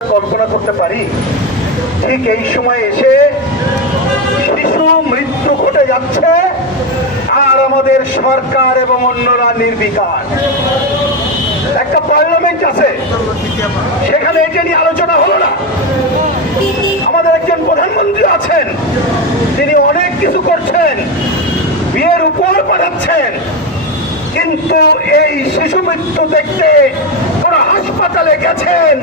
কল্পনা করতে পারি ঠিক এই সময় এসে শিশু মৃত্যু ঘটে যাচ্ছে আর আমাদের সরকার এবং অন্যরা নির্বিকার। একটা পার্লামেন্ট আছে, সেখানে এটা নিয়ে আলোচনা হলো না। আমাদের একজন প্রধানমন্ত্রী আছেন, তিনি অনেক কিছু করছেন, বিয়ের উপর পাঠাচ্ছেন, কিন্তু এই শিশু মৃত্যু দেখতে কোন হাসপাতালে গেছেন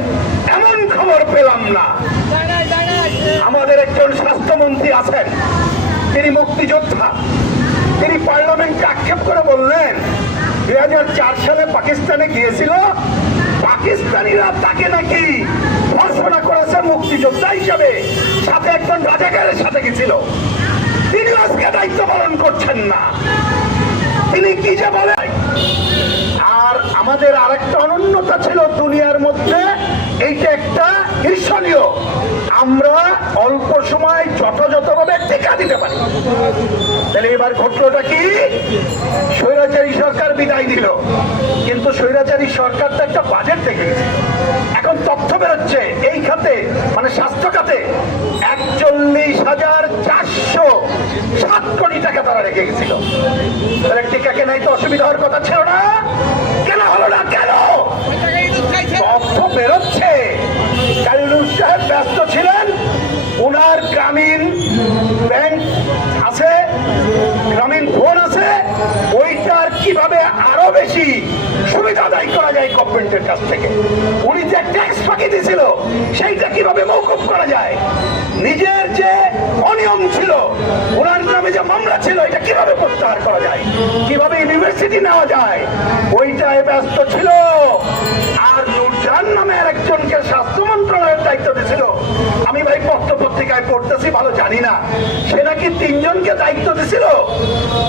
এমন খবর পেলাম না। আমাদের একজন স্বাস্থ্যমন্ত্রী আছেন, তিনি মুক্তিযোদ্ধা, তিনি পার্লামেন্টে আক্ষেপ করে বললেন 2004 সালে পাকিস্তানে গিয়েছিল, পাকিস্তানিরা তাকে নাকি ধর্ষণা করেছে মুক্তিযোদ্ধা হিসাবে, সাথে একজন রাজাকারের সাথে গেছিল। তিনি আজকে দায়িত্ব পালন করছেন না, তিনি কি যে বলেন। আর আমাদের আরেকটা অনন্যতা ছিল দুনিয়ার মধ্যে, এইটা একটা ঈর্ষণীয়, আমরা অল্প সময় যথাযথভাবে টিকা দিতে পারি। তাহলে এবার ঘটলোটা কি? স্বৈরাচারী সরকার বিদায় দিল, কিন্তু স্বৈরাচারী সরকার তো একটা বাজেট দেখে গেছে। এখন তথ্য বেরোচ্ছে এই খাতে, মানে স্বাস্থ্য খাতে 41,407 কোটি টাকা তারা রেখে গেছিল। তাহলে টিকা কেনাই তো অসুবিধা হওয়ার কথা ছিল না, কেন হলো না? কেন? তথ্য বেরোচ্ছে কালিলুর সাহেব ব্যস্ত ছিলেন, ওনার গ্রামীণ ব্যাংক আছে, গ্রামীণ ফোন আছে, ওইটার কিভাবে আরো বেশি সুবিধা আদায় করা যায় গভর্নমেন্টের কাছ থেকে। উনি যে ট্যাক্স ফাঁকি দিয়েছিল সেইটা কিভাবে মওকুফ করা যায়, নিজের যে অনিয়ম ছিল, ওনার নামে যে মামলা ছিল, এটা কিভাবে প্রত্যাহার করা যায়, কিভাবে ইউনিভার্সিটি নেওয়া যায়, ওইটায় ব্যস্ত ছিল। আর নুরজাহান নামে আরেকজনকে স্বাস্থ্য মন্ত্রণালয়ের দায়িত্ব দিয়েছিল। আমি ভাই পত্র পত্রিকায় পড়তেছি, ভালো জানি না, সে নাকি 3 জনকে দায়িত্ব দিয়েছিল।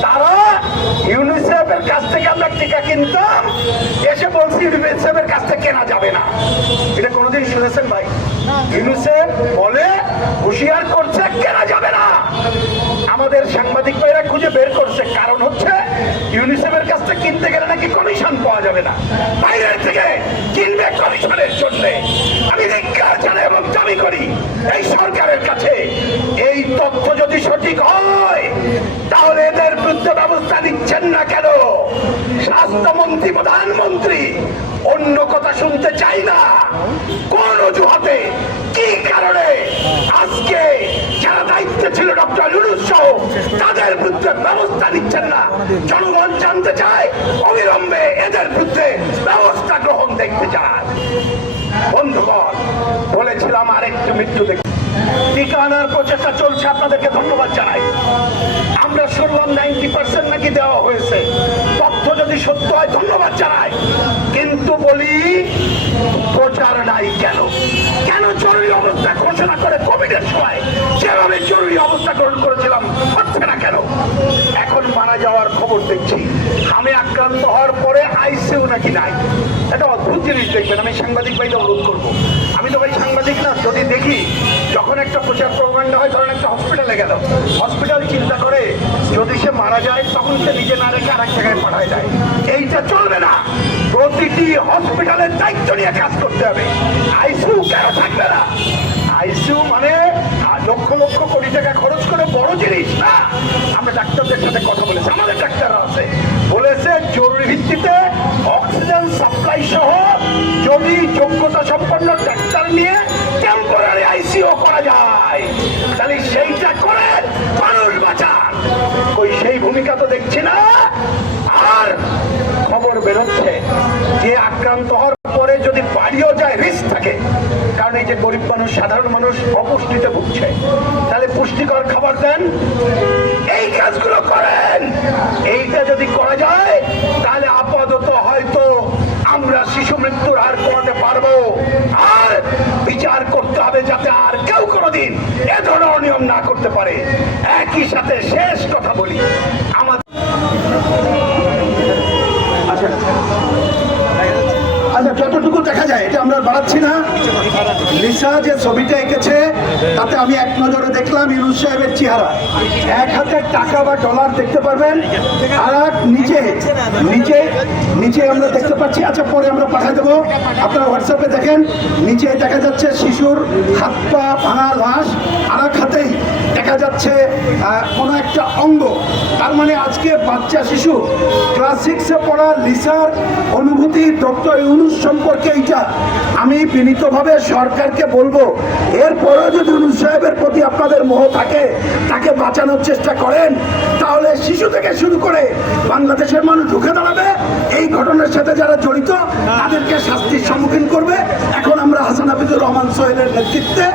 তারা ইউনিসেফের কাছ থেকে আমরা টিকা কিনতাম, এসে বলছি ইউনিসেফের কাছ থেকে কেনা যাবে না। এটা কোনোদিন শুনেছেন ভাই? ইউনিসেফ বলে হুঁশিয়ার করছে কেনা যাবে না। আমাদের সাংবাদিক ভাইরা খুঁজে বের করছে, কারণ হচ্ছে ইউনিসেফের কাছ থেকে কিনতে গেলে নাকি কমিশন পাওয়া যাবে না, বাইরের থেকে কিনবে কমিশনের জন্য। আমি ধিক্কার জানাই এবং দাবি করি এই সরকারের কাছে, এই তথ্য যদি সঠিক হয় তাহলে এদের বিরুদ্ধে ব্যবস্থা নিচ্ছেন না কেন? স্বাস্থ্যমন্ত্রী, প্রধানমন্ত্রী অন্য কথা শুনতে চাই না। কোন অজুহাতে, কি কারণে আজকে যারা দায়িত্বে ছিল ডক্টর ইউনূস সহ তাদের বিরুদ্ধে ব্যবস্থা নিচ্ছেন না? জনগণ জানতে চায়, অবিলম্বে এদের বিরুদ্ধে ব্যবস্থা গ্রহণ দেখতে চায়। বন্ধুগণ, বলেছিলাম আরেকটি মৃত্যু দেখে টিকা আনার প্রচেষ্টা চলছে, আপনাদেরকে ধন্যবাদ জানাই। আমরা শুনলাম 90% নাকি দেওয়া হয়েছে, তথ্য যদি সত্য হয় ধন্যবাদ জানাই, কিন্তু বলি প্রচার নাই কেন? কেন জরুরি অবস্থা ঘোষণা করে কোভিডের সময় যেভাবে জরুরি অবস্থা গ্রহণ করেছিলাম হচ্ছে না কেন? এখন মারা যাওয়ার খবর দেখছি, আমি আক্রান্ত হওয়ার পরে আইসিইউ নাকি নাই। এটা অদ্ভুত জিনিস দেখবেন, আমি সাংবাদিক ভাইকে অনুরোধ করবো, আমি তো ভাই সাংবাদিক না, যদি দেখি যখন একটা প্রচার প্রোপাগান্ডা হয়, ধরেন একটা হসপিটালে গেল, হসপিটাল চিন্তা করে যদি সে মারা যায় তখন সে নিজে না রেখে আরেক জায়গায় পাঠায় যায়। এইটা চলবে না, প্রতিটি হসপিটালের দায়িত্ব নিয়ে কাজ করতে হবে। আইসিইউ কেন থাকবে না? আইসিইউ মানে লক্ষ লক্ষ কোটি টাকা খরচ করে বড় জিনিস না। আমরা ডাক্তারদের সাথে কথা বলেছি, আমাদের ডাক্তাররা আছে, বলেছে জরুরি ভিত্তিতে অক্সিজেন সাপ্লাই সহ যদি যোগ্যতা সম্পন্ন ডাক্তার নিয়ে টেম্পোরারি আইসিইউ করা যায় তাহলে সেইটা করে মানুষ বাঁচান। ওই সেই ভূমিকা তো দেখছি না। আর খবর বেরোচ্ছে যে আক্রান্ত হওয়ার পরে যদি বাড়িও যায় রিস্ক থাকে, কারণ এই যে গরিব মানুষ, সাধারণ মানুষ অপুষ্টিতে ভুগছে, তাহলে পুষ্টিকর খাবার দেন, এই কাজগুলো করেন। এইটা যদি করা যায় তাহলে আপাতত হয়তো আমরা শিশু মৃত্যুর হার কমাতে পারবো। আর বিচার করতে হবে যাতে আর কেউ কোনোদিন এ ধরনের অনিয়ম না করতে পারে। একই সাথে শেষ কথা বলি, আমাদের আচ্ছা যতটুকু দেখা যায় এটা আমরা বাড়াচ্ছি না। লিসা যে ছবিটা এঁকেছে তাতে আমি এক নজরে দেখলাম ইউনূস সাহেবের চেহারা। এক হাতে টাকা বা ডলার দেখতে পারবেন, আর এক নিচে নিচে নিচে আমরা দেখতে পাচ্ছি। আচ্ছা, পরে আমরা পাঠিয়ে দেবো, আপনারা হোয়াটসঅ্যাপে দেখেন। নিচে দেখা যাচ্ছে শিশুর হাত পা ভাঙা লাশ, আর এক হাতেই দেখা যাচ্ছে কোনো একটা অঙ্গ। তার মানে আজকে বাচ্চা শিশু ক্লাস 6-এ পড়া লিসার অনুভূতি ডক্টর ইউনূস সম্পর্কে এইটা। আমি বিনীতভাবে সরকারকে বলবো, এরপরেও যদি ইউনূস সাহেবের প্রতি আপনাদের মোহ থাকে, তাকে বাঁচানোর চেষ্টা করেন, তাহলে শিশু থেকে শুরু করে বাংলাদেশের মানুষ ঢুকে দাঁড়াবে। এই ঘটনার সাথে যারা জড়িত তাদেরকে শাস্তির সম্মুখীন করবে। এখন আমরা হাসান হাফিজুর রহমান সোহেলের নেতৃত্বে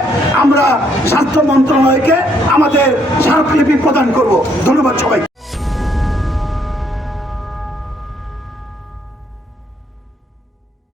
আমরা স্বাস্থ্য মন্ত্রণালয়কে আমাদের স্মারকলিপি প্রদান করব। ধন্যবাদ সবাই।